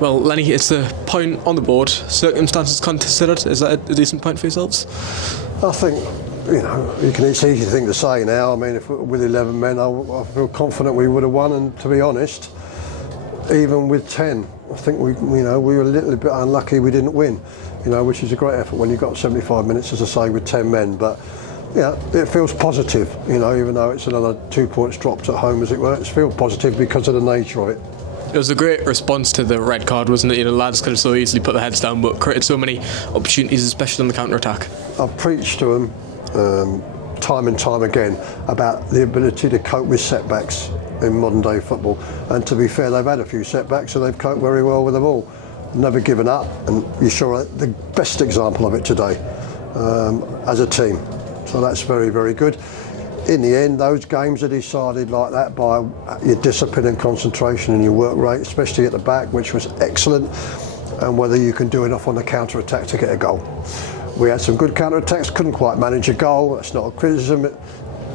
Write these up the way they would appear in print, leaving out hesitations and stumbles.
Well, Lennie, it's a point on the board. Circumstances considered, is that a decent point for yourselves? I think, it's easy thing to say now. I mean, if with 11 men, I feel confident we would have won. And to be honest, even with 10, I think we were a little bit unlucky we didn't win. Which is a great effort when you've got 75 minutes, as I say, with 10 men. But it feels positive. Even though it's another 2 points dropped at home, as it were, it feels positive because of the nature of it. It was a great response to the red card, wasn't it? Lads could have so easily put their heads down, but created so many opportunities, especially on the counter-attack. I've preached to them time and time again about the ability to cope with setbacks in modern day football. And to be fair, they've had a few setbacks and they've coped very well with them all. Never given up, and you saw the best example of it today as a team. So that's very, very good. In the end, those games are decided like that by your discipline and concentration and your work rate, especially at the back, which was excellent, and whether you can do enough on the counter-attack to get a goal. We had some good counter-attacks, couldn't quite manage a goal. That's not a criticism.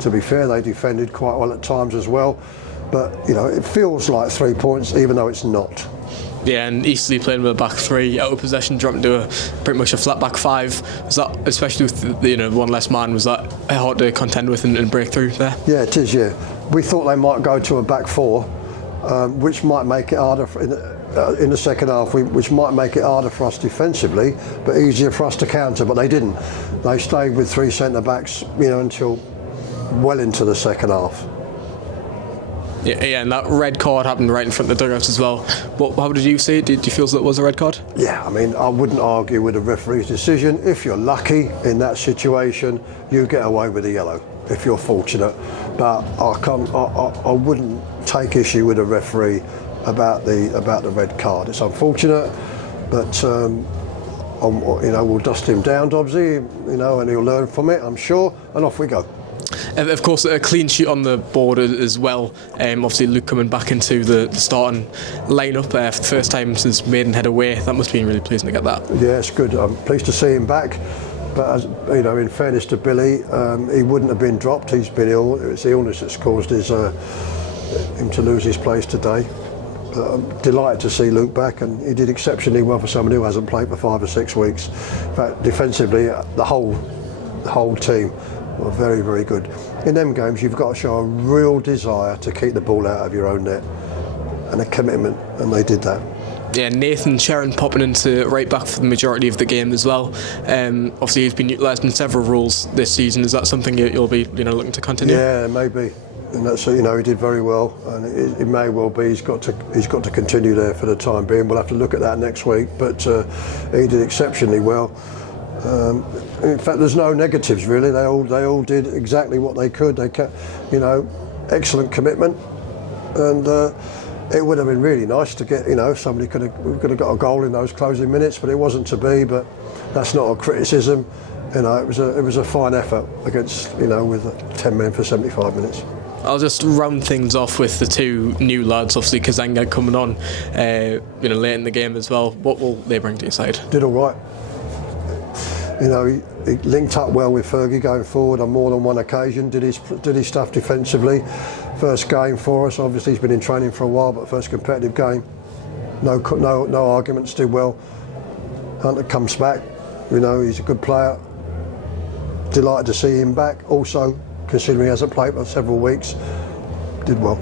To be fair, they defended quite well at times as well. But, it feels like 3 points, even though it's not. Yeah, and Eastleigh playing with a back three, out of possession, dropping to pretty much a flat back five. Was that, especially with the one less man, was that hard to contend with and break through there? Yeah, it is. Yeah, we thought they might go to a back four, which might make it harder in the second half. Which might make it harder for us defensively, but easier for us to counter. But they didn't. They stayed with 3 centre backs, until well into the second half. Yeah, and that red card happened right in front of the dugouts as well. How did you see it? Did you feel that it was a red card? Yeah, I wouldn't argue with the referee's decision. If you're lucky in that situation, you get away with a yellow, if you're fortunate. But I wouldn't take issue with the referee about the red card. It's unfortunate, but we'll dust him down, Dobbsy, and he'll learn from it, I'm sure, and off we go. Of course, a clean sheet on the board as well. Obviously, Luke coming back into the starting lineup for the first time since Maidenhead away. That must be really pleasing to get that. Yeah, it's good. I'm pleased to see him back. But as in fairness to Billy, he wouldn't have been dropped. He's been ill. It's the illness that's caused him to lose his place today. But I'm delighted to see Luke back, and he did exceptionally well for someone who hasn't played for 5 or 6 weeks. In fact, defensively, the whole team were very, very good. In them games, you've got to show a real desire to keep the ball out of your own net and a commitment, and they did that. Yeah, Nathan Sharon popping into right back for the majority of the game as well. Obviously, he's been utilised in several roles this season. Is that something you'll be looking to continue? Yeah, maybe. And that's he did very well, and it may well be he's got to continue there for the time being. We'll have to look at that next week, but he did exceptionally well. In fact, there's no negatives really. They all did exactly what they could. They kept, excellent commitment, and it would have been really nice to get, somebody could have got a goal in those closing minutes, but it wasn't to be. But that's not a criticism. It was a fine effort against, with 10 men for 75 minutes. I'll just round things off with the 2 new lads, obviously Kazanga coming on, late in the game as well. What will they bring to your side? Did all right. He linked up well with Fergie going forward on more than one occasion. Did his stuff defensively. First game for us. Obviously, he's been in training for a while, but first competitive game. No arguments. Did well. Hunter comes back. He's a good player. Delighted to see him back. Also, considering he hasn't played for several weeks, did well.